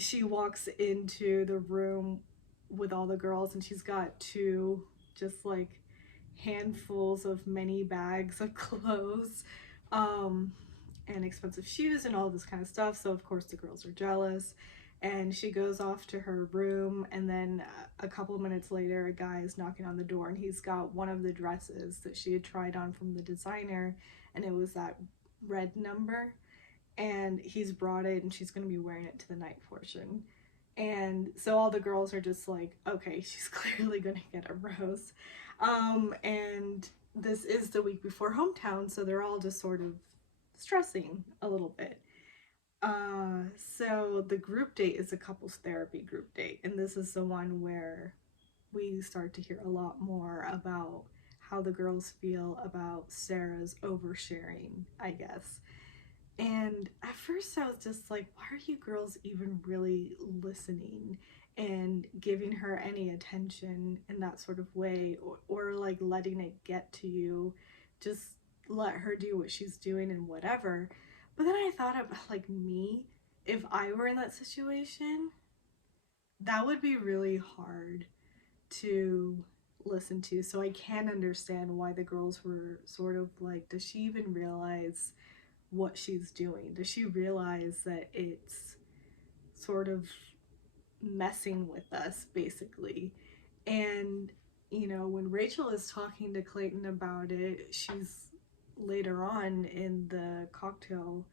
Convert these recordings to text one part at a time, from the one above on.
she walks into the room with all the girls, and she's got two just like handfuls of many bags of clothes, um, and expensive shoes and all this kind of stuff. So of course the girls are jealous, and she goes off to her room, and then a couple of minutes later a guy is knocking on the door, and he's got one of the dresses that she had tried on from the designer, and it was that red number, and he's brought it, and she's going to be wearing it to the night portion. And so all the girls are just like, okay, she's clearly going to get a rose. And this is the week before hometown, so they're all just sort of stressing a little bit. So the group date is a couples therapy group date, and this is the one where we start to hear a lot more about how the girls feel about Sarah's oversharing, I guess. And at first I was just like, why are you girls even really listening and giving her any attention in that sort of way, or like letting it get to you? Just let her do what she's doing and whatever. But then I thought about like me, if I were in that situation, that would be really hard to listen to. So I can understand why the girls were sort of like, does she even realize what she's doing? Does she realize that it's sort of messing with us, basically? And, you know, when Rachel is talking to Clayton about it, she's later on in the cocktail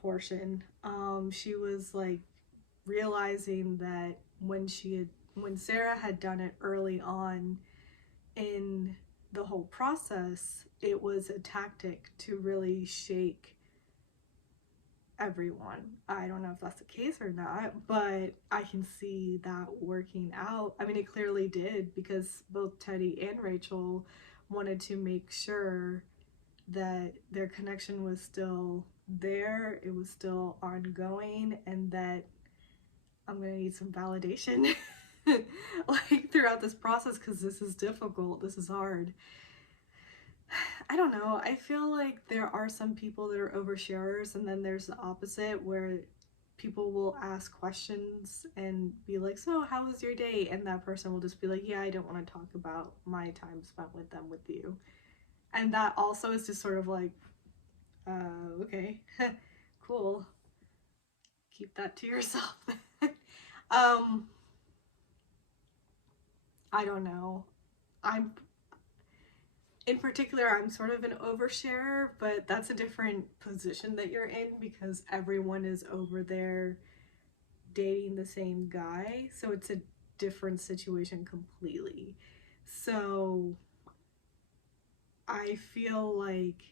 portion, she was like realizing that when Sarah had done it early on in the whole process, it was a tactic to really shake everyone. I don't know if that's the case or not, but I can see that working out. I mean, it clearly did, because both Teddy and Rachel wanted to make sure that their connection was still there, it was still ongoing, and that I'm gonna need some validation like throughout this process, because this is difficult, this is hard. I don't know. I feel like there are some people that are oversharers, and then there's the opposite, where people will ask questions and be like, so how was your day? And that person will just be like, yeah, I don't want to talk about my time spent with them with you. And that also is just sort of like, okay, cool. Keep that to yourself. um, I don't know. I'm in particular, I'm sort of an oversharer, but that's a different position that you're in, because everyone is over there dating the same guy. So it's a different situation completely. So I feel like,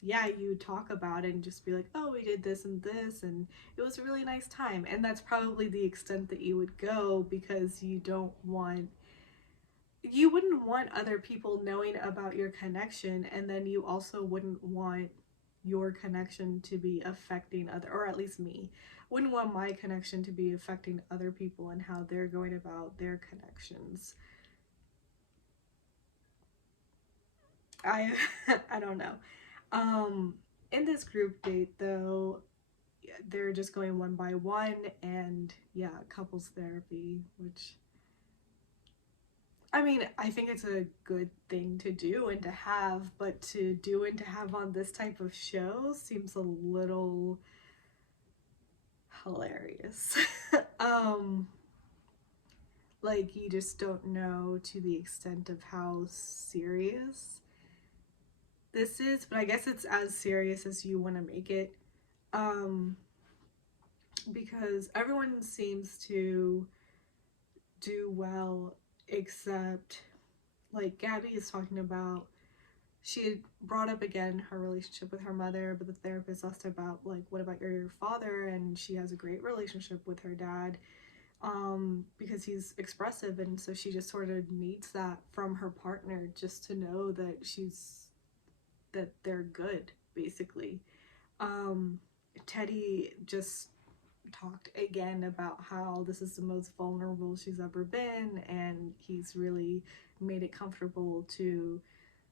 yeah, you talk about it and just be like, oh, we did this and this, and it was a really nice time. And that's probably the extent that you would go, because you wouldn't want other people knowing about your connection, and then you also wouldn't want your connection to be affecting other, or at least me wouldn't want my connection to be affecting other people and how they're going about their connections. I I don't know. Um in this group date though, they're just going one by one, and yeah, couples therapy, which, I mean, I think it's a good thing to do and to have, but to do and to have on this type of show seems a little hilarious. um, like, you just don't know to the extent of how serious this is, but I guess it's as serious as you want to make it. Um, because everyone seems to do well, except like Gabby is talking about, she had brought up again her relationship with her mother, but the therapist asked about like, what about your father? And she has a great relationship with her dad, because he's expressive, and so she just sort of needs that from her partner, just to know that they're good, basically. um Teddy just talked again about how this is the most vulnerable she's ever been, and he's really made it comfortable to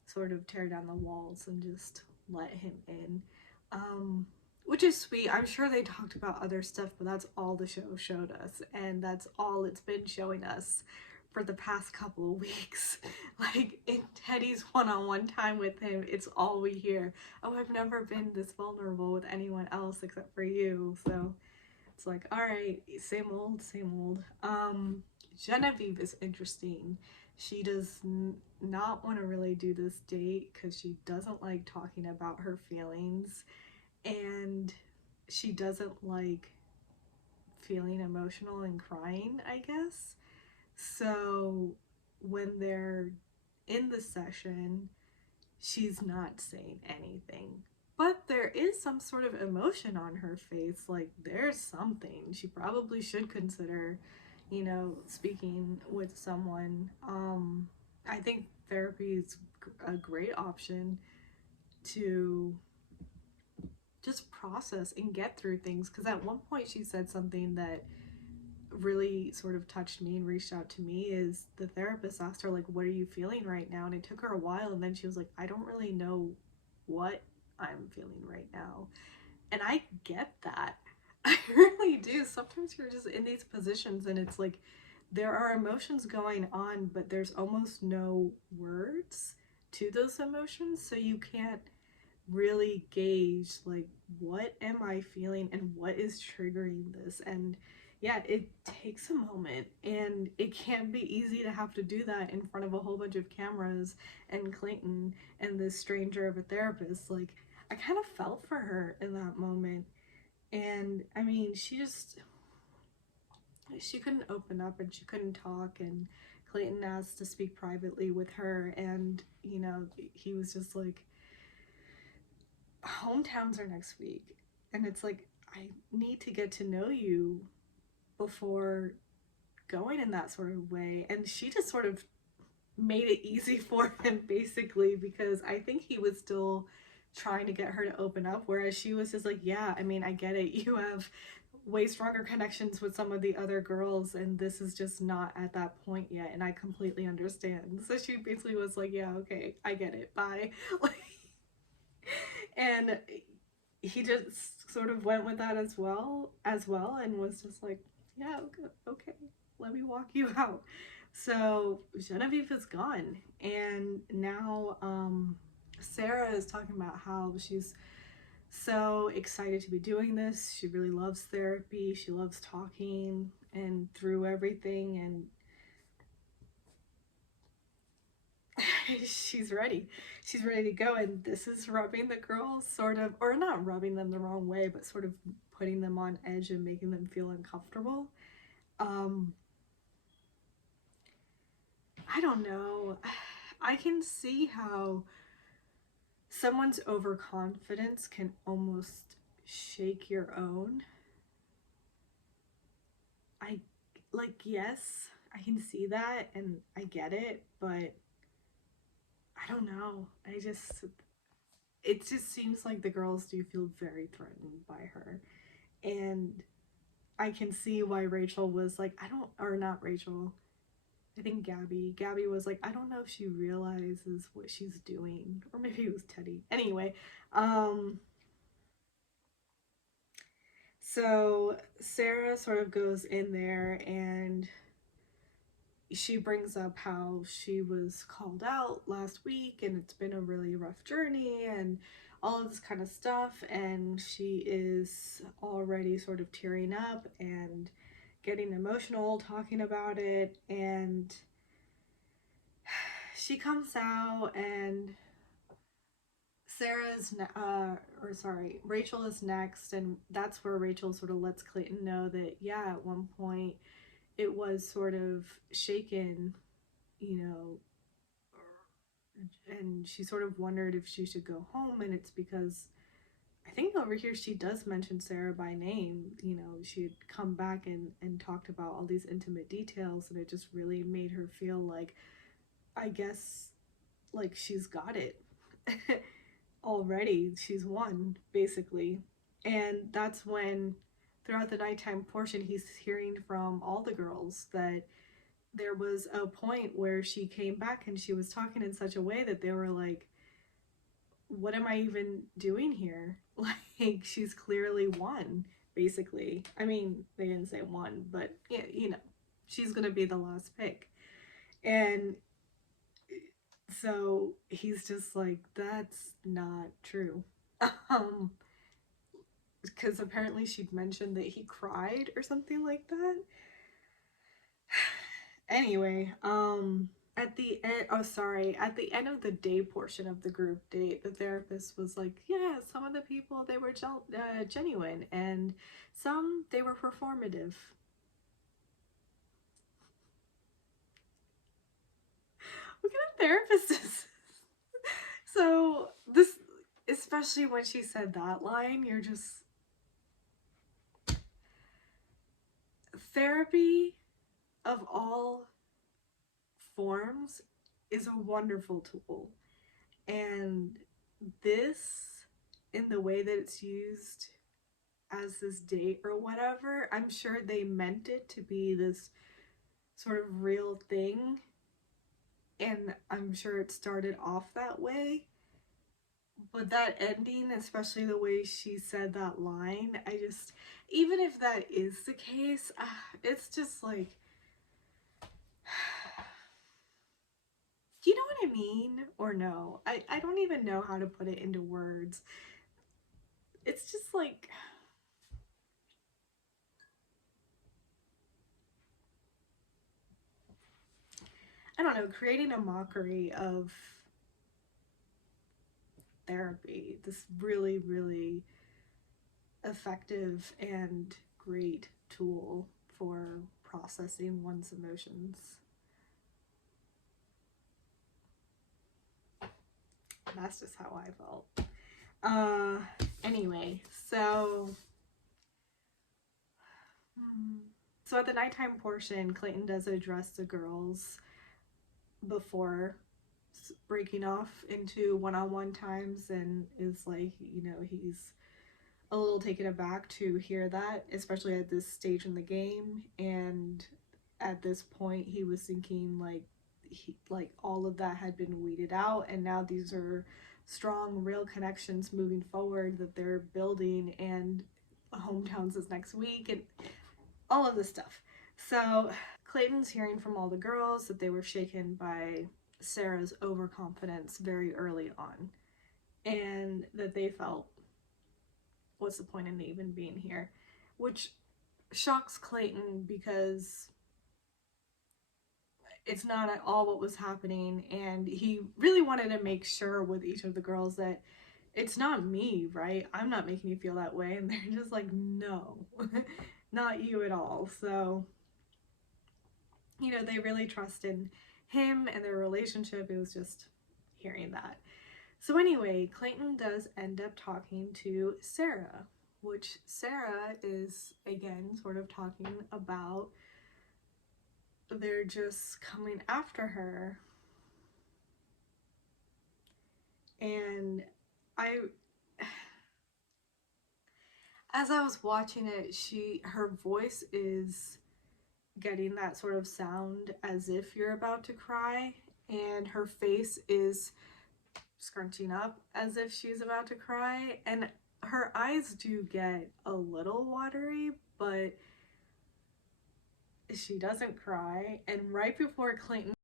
sort of tear down the walls and just let him in. Um, which is sweet. I'm sure they talked about other stuff, but that's all the show showed us, and that's all it's been showing us for the past couple of weeks. Like in Teddy's one-on-one time with him, it's all we hear. Oh, I've never been this vulnerable with anyone else except for you. So it's like, all right, same old, same old. Genevieve is interesting. She does not want to really do this date because she doesn't like talking about her feelings, and she doesn't like feeling emotional and crying, I guess. So when they're in the session, she's not saying anything. But there is some sort of emotion on her face, like there's something. She probably should consider, speaking with someone. I think therapy is a great option to just process and get through things, because at one point she said something that really sort of touched me and reached out to me. Is the therapist asked her, like, what are you feeling right now? And it took her a while, and then she was like, I don't really know what I'm feeling right now. And I get that. I really do. Sometimes you're just in these positions and it's like there are emotions going on, but there's almost no words to those emotions, so you can't really gauge, like, what am I feeling and what is triggering this. And yeah, it takes a moment, and it can be easy to have to do that in front of a whole bunch of cameras and Clayton and this stranger of a therapist. Like, I kind of felt for her in that moment. And I mean, she couldn't open up and she couldn't talk, and Clayton asked to speak privately with her, and he was just like, hometowns are next week, and it's like, I need to get to know you before going in that sort of way. And she just sort of made it easy for him, basically, because I think he was still trying to get her to open up, whereas she was just like, yeah, I mean, I get it, you have way stronger connections with some of the other girls, and this is just not at that point yet, and I completely understand. So she basically was like, yeah, okay, I get it, bye. And he just sort of went with that as well, and was just like, yeah, okay, let me walk you out. So Genevieve is gone, and now Sarah is talking about how she's so excited to be doing this. She really loves therapy. She loves talking and through everything, and she's ready. She's ready to go, and this is rubbing the girls sort of, or not rubbing them the wrong way, but sort of putting them on edge and making them feel uncomfortable. Um, I don't know. I can see how someone's overconfidence can almost shake your own. I yes, I can see that and I get it, but I don't know. It just seems like the girls do feel very threatened by her. And I can see why Rachel was like, I don't, or not Rachel, I think Gabby was like, I don't know if she realizes what she's doing. Or maybe it was Teddy. Anyway, so Sarah sort of goes in there and she brings up how she was called out last week and it's been a really rough journey and all of this kind of stuff. And she is already sort of tearing up and getting emotional talking about it. And she comes out, and Rachel is next, and that's where Rachel sort of lets Clayton know that, yeah, at one point it was sort of shaken, you know, and she sort of wondered if she should go home, and it's because I think over here she does mention Sarah by name. She had come back and talked about all these intimate details, and it just really made her feel like, I guess, like she's got it. Already. She's won, basically. And that's when, throughout the nighttime portion, he's hearing from all the girls that there was a point where she came back and she was talking in such a way that they were like, what am I even doing here? Like, she's clearly won, basically. I mean, they didn't say won, but yeah, you know, she's gonna be the last pick. And so he's just like, that's not true. Um, because apparently she'd mentioned that he cried or something like that. Anyway, at the end, oh sorry, at the end of the day portion of the group date, the therapist was like, yeah, some of the people, they were genuine, and some, they were performative. What kind of therapist is this? So this, especially when she said that line, you're just, therapy of all forms is a wonderful tool. And this, in the way that it's used as this date or whatever, I'm sure they meant it to be this sort of real thing. And I'm sure it started off that way. But that ending, especially the way she said that line, I just, even if that is the case, it's just like, you know what I mean? Or no? I don't even know how to put it into words. It's just like, I don't know, creating a mockery of therapy, this really, really effective and great tool for processing one's emotions. That's just how I felt. Anyway, so at the nighttime portion, Clayton does address the girls before breaking off into one-on-one times, and is like, you know, he's a little taken aback to hear that, especially at this stage in the game. And at this point, he was thinking like, like all of that had been weeded out, and now these are strong, real connections moving forward that they're building, and hometowns is next week, and all of this stuff. So Clayton's hearing from all the girls that they were shaken by Sarah's overconfidence very early on, and that they felt, what's the point in even being here? Which shocks Clayton, because it's not at all what was happening, and he really wanted to make sure with each of the girls that it's not me, right? I'm not making you feel that way. And they're just like, no, not you at all. So, you know, they really trusted him and their relationship. It was just hearing that. So anyway, Clayton does end up talking to Sarah, which Sarah is, again, sort of talking about they're just coming after her. And as I was watching it, her voice is getting that sort of sound as if you're about to cry, and her face is scrunching up as if she's about to cry, and her eyes do get a little watery, but she doesn't cry. And right before Clayton